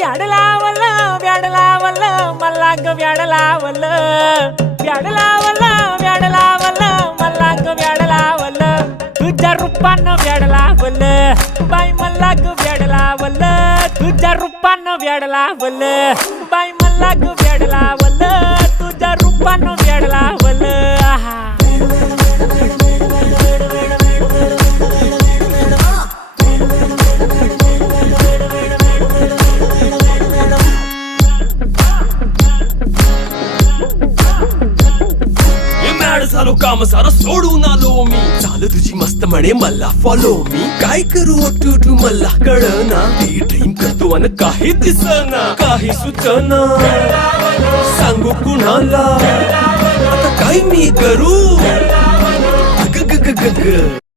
व्याड लावलं व्याड लावलं मला ग व्याड लावलं व्याड लावलं व्याड लावलं मला ग व्याड लावलं तुझ्या रूपानं व्याड लावलं बाई मला ग व्याड लावलं तुझ्या रूपानं व्याड लावलं बाई मला ग व्याड लावलं तुझ्या रूपानं व्याड लावलं आहा झालो काम सारं सोडून आलो मी चाल तुझी मस्त म्हणे मला फॉलो मी काय करू टू मला कळना ती ड्रीम करतो आणि काही दिसना काही सुचना सांगू कुणाला आता काय मी करू ग ग ग ग ग